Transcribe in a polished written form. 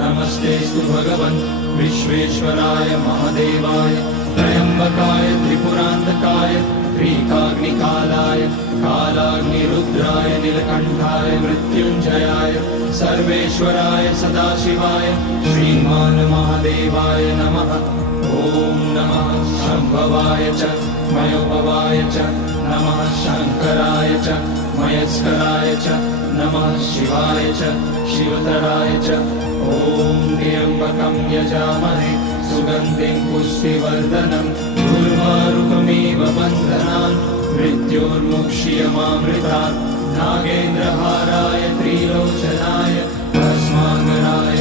नमस्तेस्तु भगवन् विश्वेश्वराय महादेवाय त्र्यम्बकाय त्रिपुरान्तकाय त्रिकाग्निकालाय कालाग्निरुद्राय नीलकण्ठाय मृत्युञ्जयाय सर्वेश्वराय सदाशिवाय श्रीमान् महादेवाय नमः। ॐ नमः शम्भवाय च मयोभवाय च नमः शङ्कराय च मयस्कराय च नमः शिवाय च शिवतराय च। ॐ त्र्यम्बकं यजामहे सुगन्धिं पुष्टिवर्धनम् उर्वारुकमिव बन्धनान् मृत्योर्मुक्ष्यमामृतात्। नागेन्द्रहाराय त्रिलोचनाय भस्माङ्गराय